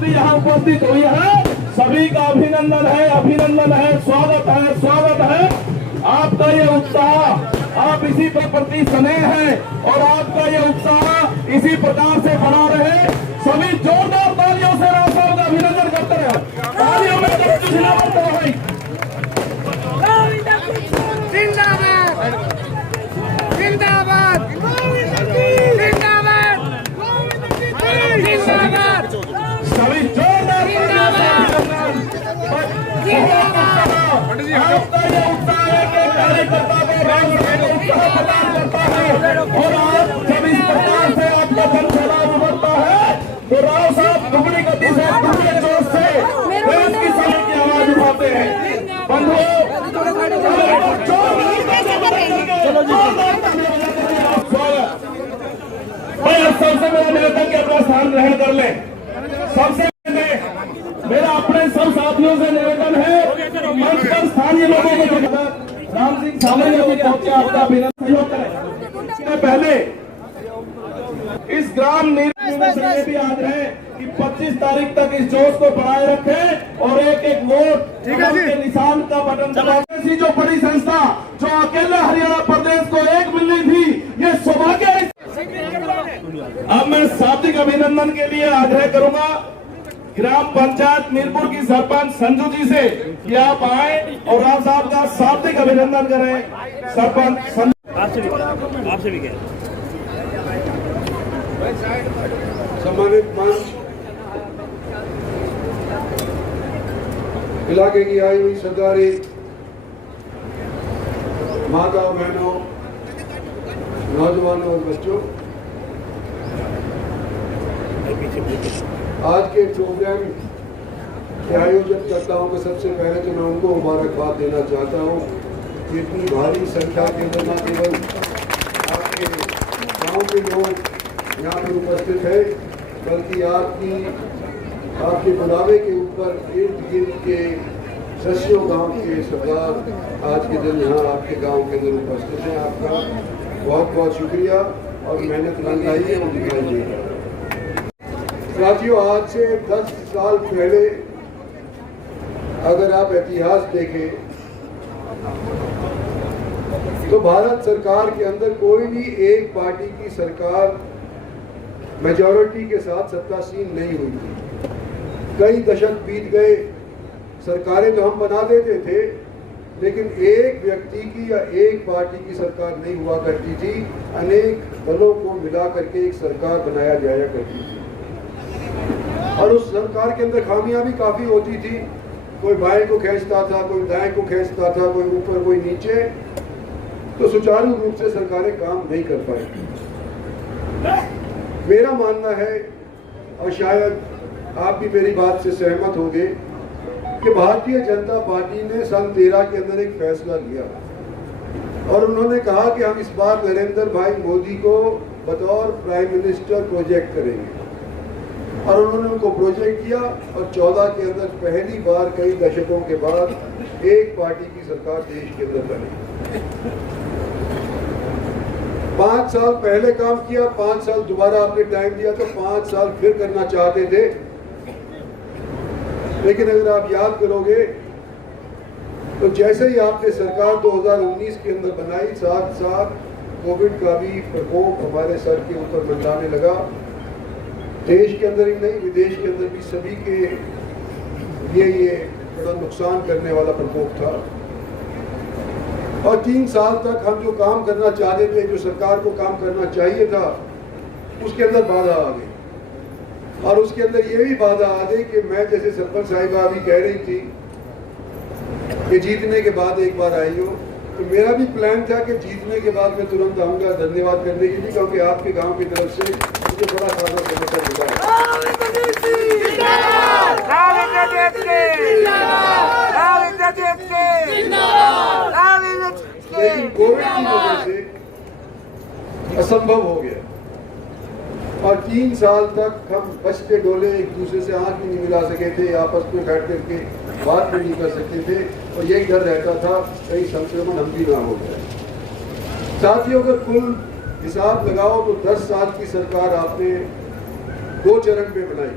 हस्ती यहाँ उपस्थित हुई है, सभी का अभिनंदन है, स्वागत है। आपका ये उत्साह, आप इसी पर प्रति स्नेह है और आपका ये उत्साह इसी प्रकार से बना रहे। सभी जोरदार तालियों से राव साहब का अभिनंदन करते रहे। तालियों में भाई जिंदाबाद जिंदाबाद जिंदाबाद जिंदाबाद सभी जोरदार आपका ये उत्साह है कि कार्यकर्ता को उत्साह प्रदान करता है और आप जब इस प्रकार से आपका जनसैलाब उभरता है तो राव साहब दुगनी गति से दुगने जोश से देश की सभी की आवाज उठाते हैं। बंधुओं सबसे मेरा निवेदन कि अपना स्थान ग्रहण कर ले। सबसे मेरा अपने सब साथियों से निवेदन है, मंच पर स्थानीय लोगों को राम सिंह सावरिया जी पहुंचे आपका अभिनंदन सहयोग करें। पहले इस ग्राम निर्णय से भी आग्रह है कि 25 तारीख तक इस जोश को बनाए रखें और एक एक वोट के निशान का बटन दबाएं। जो बड़ी संस्था जो अकेले हरियाणा प्रदेश को एक मिलनी थी, ये सौभाग्य। अब मैं शाब्दिक अभिनंदन के लिए आग्रह करूंगा ग्राम पंचायत मीरपुर की सरपंच संजू जी से कि आप आए और राव साहब का शाब्दिक अभिनंदन करें। सरपंच आपसे भी क्या सम्मानित मंच, इलाके की आई हुई सरदारी माताओं, बहनों, नौजवानों और बच्चों, आज के प्रोग्राम के आयोजन करताओं को सबसे पहले तो मैं उनको मुबारकबाद देना चाहता हूँ कि इतनी भारी संख्या के अंदर न केवल आपके गांव के लोग यहाँ पर उपस्थित है, बल्कि आपके बुलावे के ऊपर इर्द गिर्द के सस्यों गांव के सरदार आज के दिन यहाँ आपके गांव के अंदर उपस्थित हैं। आपका बहुत बहुत शुक्रिया और मेहनत रंग आई है और दिखाई देगी। साथियों, आज से 10 साल पहले अगर आप इतिहास देखें तो भारत सरकार के अंदर कोई भी एक पार्टी की सरकार मेजॉरिटी के साथ सत्तासीन नहीं हुई थी। कई दशक बीत गए, सरकारें तो हम बना देते थे, लेकिन एक व्यक्ति की या एक पार्टी की सरकार नहीं हुआ करती थी। अनेक दलों को मिला करके एक सरकार बनाया जाया करती थी और उस सरकार के अंदर खामियां भी काफी होती थी। कोई बाएं को खींचता था, कोई दाएं को खींचता था, कोई ऊपर कोई नीचे, तो सुचारू रूप से सरकारें काम नहीं कर पाई। मेरा मानना है, और शायद आप भी मेरी बात से सहमत होंगे, कि भारतीय जनता पार्टी ने सन 13 के अंदर एक फैसला लिया और उन्होंने कहा कि हम इस बार नरेंद्र भाई मोदी को बतौर प्राइम मिनिस्टर प्रोजेक्ट करेंगे और उन्होंने उनको प्रोजेक्ट किया और 14 के अंदर पहली बार कई दशकों के बाद एक पार्टी की सरकार देश के अंदर बनी। 5 साल पहले काम किया, 5 साल दोबारा आपने टाइम दिया तो 5 साल फिर करना चाहते थे, लेकिन अगर आप याद करोगे तो जैसे ही आपने सरकार 2019 के अंदर बनाई, साथ साथ कोविड का भी प्रकोप हमारे सर के ऊपर मंडराने लगा। देश के अंदर ही नहीं, विदेश के अंदर भी सभी के लिए ये बड़ा नुकसान करने वाला प्रकोप था और 3 साल तक हम जो काम करना चाहते थे, जो सरकार को काम करना चाहिए था, उसके अंदर बाधा आ गई। और उसके अंदर ये भी बाधा आ गई कि मैं जैसे सरपंच साहिबा अभी कह रही थी कि जीतने के बाद एक बार आई हो, तो मेरा भी प्लान था कि जीतने के बाद मैं तुरंत आऊँगा धन्यवाद करने के लिए, क्योंकि आपके गांव की तरफ से मुझे बड़ा खाना समर्थन मिला है। लेकिन कोविड की वजह से असंभव हो गया और 3 साल तक हम बचते डोले एक दूसरे से आंख भी नहीं मिला सके थे, आपस में बैठ करके बात भी नहीं कर सकते थे और यही डर रहता था कहीं संक्रमण हम भी ना हो जाए। साथियों, अगर कुल हिसाब लगाओ तो 10 साल की सरकार आपने 2 चरण में बनाई।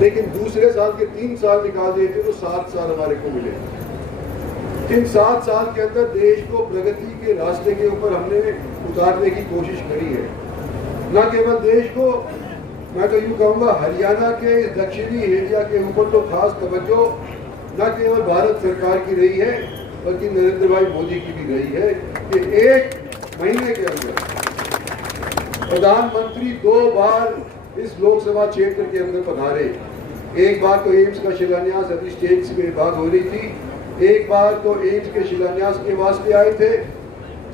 लेकिन दूसरे साल के 3 साल निकाल दिए थे तो 7 साल हमारे को मिले। इन 7 साल के अंदर देश को प्रगति के रास्ते के ऊपर हमने उतारने की कोशिश करी है। न केवल देश को, मैं तो यूँ कहूँगा हरियाणा के दक्षिणी एरिया के ऊपर तो खास तवज्जो न केवल भारत सरकार की रही है बल्कि नरेंद्र भाई मोदी की भी रही है कि 1 महीने के अंदर प्रधानमंत्री 2 बार इस लोकसभा क्षेत्र के अंदर पधारे। एक बार तो एम्स का शिलान्यास अभी स्टेज में बात हो रही थी, एक बार तो एम्स के शिलान्यास के वास्ते आए थे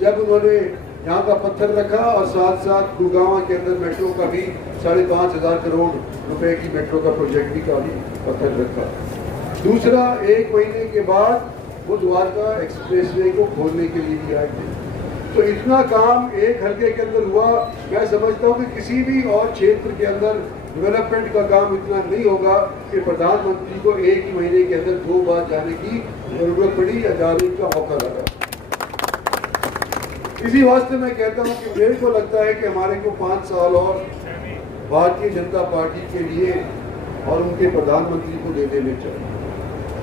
जब उन्होंने यहाँ का पत्थर रखा और साथ साथ गुड़गांव के अंदर मेट्रो का भी 5,500 करोड़ रुपए की मेट्रो का प्रोजेक्ट भी का भी पत्थर रखा। दूसरा 1 महीने के बाद वो द्वारका एक्सप्रेसवे को खोलने के लिए भी आए थे। तो इतना काम एक हल्के के अंदर हुआ। मैं समझता हूँ कि किसी भी और क्षेत्र के अंदर डेवलपमेंट का काम इतना नहीं होगा कि प्रधानमंत्री को 1 ही महीने के अंदर 2 बार जाने की जरूरत पड़ी या जाने का मौका लगा। इसी वास्ते मैं कहता हूँ कि मेरे को लगता है कि हमारे को 5 साल और भारतीय जनता पार्टी के लिए और उनके प्रधानमंत्री को दे देने चाहिए।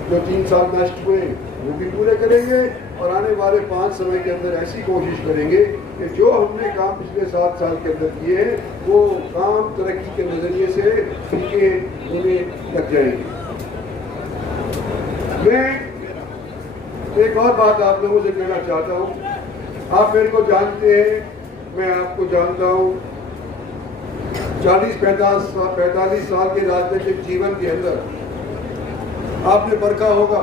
जो 3 साल नष्ट हुए वो भी पूरे करेंगे और आने वाले 5 समय के अंदर ऐसी कोशिश करेंगे कि जो हमने काम पिछले 7 साल के अंदर किए हैं वो काम तरक्की के नजरिए से उनके उन्हें लग जाएंगे। मैं एक और बात आप लोगों से कहना चाहता हूँ। आप मेरे को जानते हैं, मैं आपको जानता हूँ। 40-45 साल के राजनीतिक जीवन के अंदर आपने परखा होगा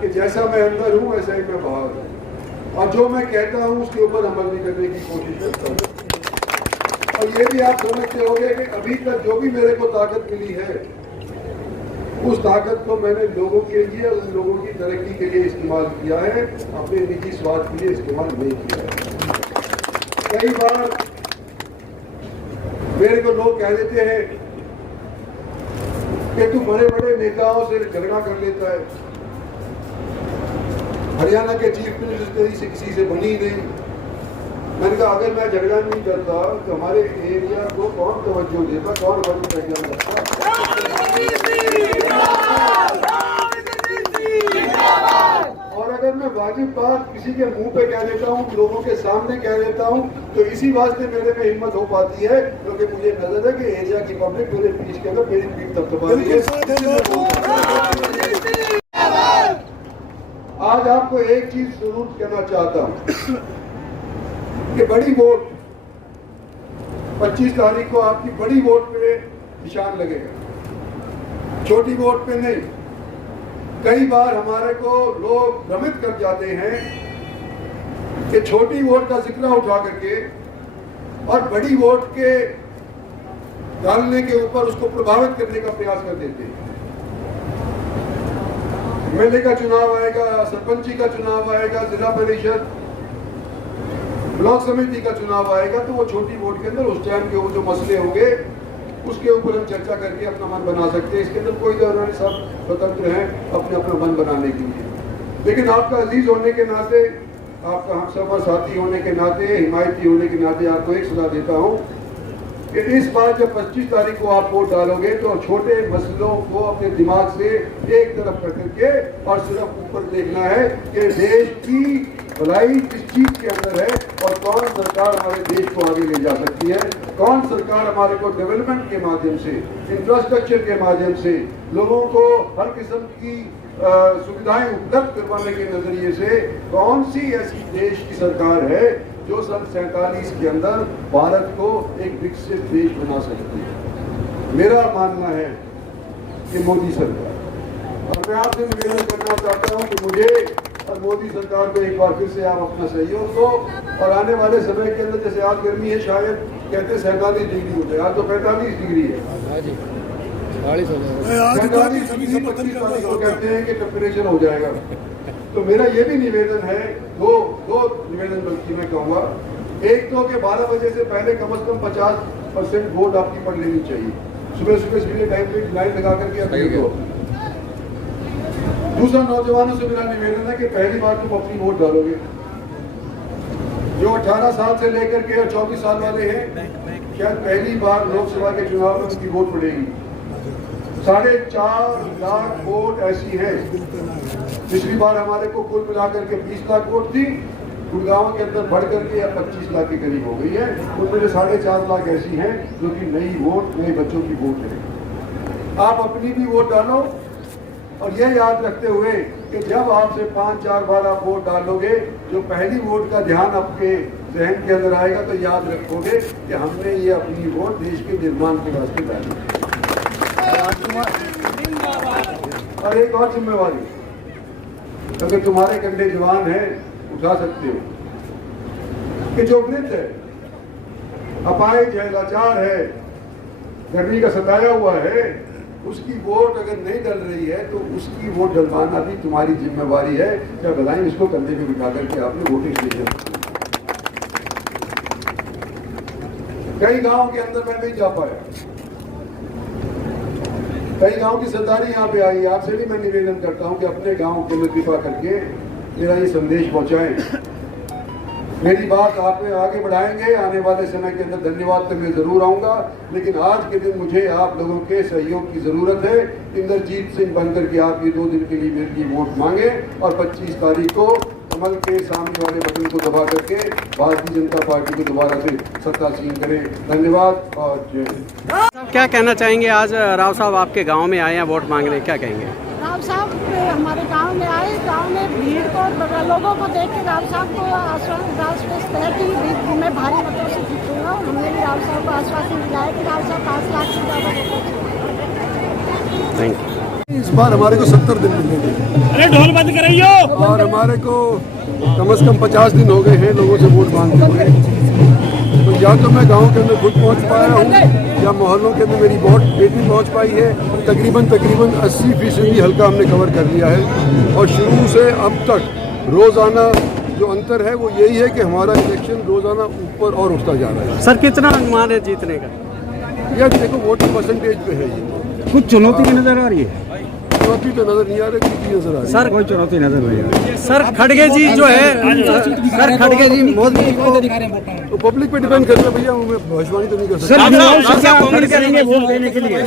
कि जैसा मैं अंदर हूँ वैसा ही मैं बाहर हूँ और जो मैं कहता हूँ उसके ऊपर अमल भी करने की कोशिश करता हूँ। और ये भी आप समझते होंगे कि अभी तक जो भी मेरे को ताकत मिली है उस ताकत को मैंने लोगों के लिए और लोगों की तरक्की के लिए इस्तेमाल किया है, अपने निजी स्वार्थ के लिए इस्तेमाल नहीं किया है। कई बार मेरे को लोग कह देते हैं कि तू बड़े बड़े नेताओं से झगड़ा कर लेता है, हरियाणा के चीफ मिनिस्टर से किसी से बनी नहीं। मैंने कहा अगर मैं झगड़ा नहीं करता तो हमारे एरिया को कौन तवज्जो देता, कौन मदद करता। और अगर मैं वाजिब बात किसी के मुंह पे कह देता हूँ, लोगों के सामने कह देता हूँ, तो इसी वास्ते मेरे में हिम्मत हो पाती है क्योंकि मुझे नजर है कि एरिया की पब्लिक मेरे पीठ के अंदर मेरी पीठ थपथपा रही है। आज आपको एक चीज जरूर कहना चाहता हूँ कि बड़ी वोट 25 तारीख को आपकी बड़ी वोट पे निशान लगेगा, छोटी वोट पे नहीं। कई बार हमारे को लोग भ्रमित कर जाते हैं कि छोटी वोट का जिक्र उठा करके और बड़ी वोट के डालने के ऊपर उसको प्रभावित करने का प्रयास कर देते हैं। एमएलए का चुनाव आएगा, सरपंची का चुनाव आएगा, जिला परिषद ब्लॉक समिति का चुनाव आएगा तो वो छोटी वोट के अंदर उस टाइम के वो जो मसले होंगे उसके ऊपर हम चर्चा करके अपना मन बना सकते हैं। इसके अंदर कोई दौर नहीं, सब स्वतंत्र हैं अपने अपना मन बनाने के लिए। लेकिन आपका अजीज होने के नाते, आपका हमसफर साथी होने के नाते, हिमायती होने के नाते आपको एक सलाह देता हूँ कि इस बार जब 25 तारीख को आप वोट डालोगे तो छोटे मसलों को अपने दिमाग से एक तरफ कर करके और सिर्फ ऊपर देखना है कि देश की भलाई किस चीज के अंदर है और कौन सरकार हमारे देश को आगे ले जा सकती है, कौन सरकार हमारे को डेवलपमेंट के माध्यम से, इंफ्रास्ट्रक्चर के माध्यम से लोगों को हर किस्म की सुविधाएं उपलब्ध करवाने के नजरिए से कौन सी ऐसी देश की सरकार है जो सन 47 के अंदर भारत को एक विकसित देश बना सकती है। मेरा मानना है कि मोदी सरकार। और मैं आपसे निवेदन करना चाहता हूं कि मुझे और मोदी सरकार को एक बार फिर से आप अपना सहयोग दो और आने वाले समय के अंदर, जैसे आज गर्मी है, शायद कहते हैं 47 डिग्री हो जाए, आज तो 45 डिग्री है, 45 डिग्री 25 तारीख को कहते हैं कि टेम्परेचर हो जाएगा। तो मेरा ये भी निवेदन है, दो निवेदन बल्कि मैं कहूँगा। एक तो कि 12 बजे से पहले कम से कम 50% वोट आपकी पढ़ लेनी चाहिए, सुबह टाइम पे लाइन लगा करके अपनी दो। दूसरा, नौजवानों से मेरा निवेदन है कि पहली बार तुम अपनी वोट डालोगे, जो 18 साल से लेकर के 24 साल वाले हैं, शायद पहली बार लोकसभा के चुनाव में उनकी वोट पड़ेगी। 4.5 लाख वोट ऐसी हैं। पिछली बार हमारे को कुल मिलाकर के 20 लाख वोट थी, गुड़गांव के अंदर बढ़ करके अब 25 लाख के करीब हो गई है। उनमें से 4.5 लाख ऐसी हैं जो कि नई वोट, नए बच्चों की वोट है। आप अपनी भी वोट डालो और यह याद रखते हुए कि जब आपसे 5-4 बार आप वोट डालोगे, जो पहली वोट का ध्यान आपके जहन के अंदर आएगा तो याद रखोगे कि हमने ये अपनी वोट देश के निर्माण के वास्ते डाली। और एक और जिम्मेवारी, अगर तुम्हारे कंधे जवान है उठा सकते हो कि जो वृद्ध है, अपाहिज है, लाचार है, गर्मी का सताया हुआ है, उसकी वोट अगर नहीं डल रही है तो उसकी वोट डलवाना भी तुम्हारी जिम्मेवारी है। क्या बताएं, इसको कंधे पे बिठा करके आपने वोटिंग स्टेशन। कई गांव के अंदर मैं नहीं जा पाया, कई गांव की सरदारी यहाँ पे आई। आपसे भी मैं निवेदन करता हूँ कि अपने गांव के अंदर कृपा करके मेरा ये संदेश पहुंचाएं। मेरी बात आप में आगे बढ़ाएंगे। आने वाले समय के अंदर धन्यवाद तो मैं जरूर आऊंगा, लेकिन आज के दिन मुझे आप लोगों के सहयोग की जरूरत है। इंद्रजीत सिंह बनकर के आप ये 2 दिन के लिए मेरे लिए वोट मांगे और 25 तारीख को कमल के सामने वाले बटन को दबा करके भारतीय जनता पार्टी को दोबारा से सत्तासीन करें। धन्यवाद और जय हिंद। क्या कहना चाहेंगे, आज राव साहब आपके गांव में आए हैं वोट मांगने, क्या कहेंगे? राव साहब हमारे गांव में आए, गांव में भीड़ को, लोगों को देख के राव साहब को आश्वासन दिया कि मैं भारी मतों से जीतूंगा। हमने भी राव साहब को आश्वासन दिलाया कि राव साहब 5 लाख से ज़्यादा वोटों। Thank you. इस बार हमारे को 70 दिन मिलेंगे। अरे ढोल बंद कराइयो। और हमारे को कम से कम 50 दिन हो गए हैं लोगों से वोट मांगते हुए। तो या तो मैं गांव के अंदर खुद पहुंच पाया हूं या मोहल्लों के अंदर मेरी वोट बेटी पहुंच पाई है। तकरीबन 80% हल्का हमने कवर कर लिया है। और शुरू से अब तक रोजाना जो अंतर है वो यही है कि हमारा इलेक्शन रोजाना ऊपर और उठता जा रहा है। सर कितना अनुमान है जीतने का? यह देखो वोटिंग परसेंटेज पे है ये। कुछ चुनौती भी नजर आ रही है? चुनौती तो नजर नहीं आ रही, कुछ नजर आ रही है। सर कोई चुनौती नजर नहीं आ रही। सर खड़गे जी जो है, सर खड़गे जी मोदी को तो पब्लिक पे डिपेंड करता है भैया, मैं भविष्यवाणी तो नहीं कर सकता। सर, कांग्रेस करेंगे वोट देने के लिए।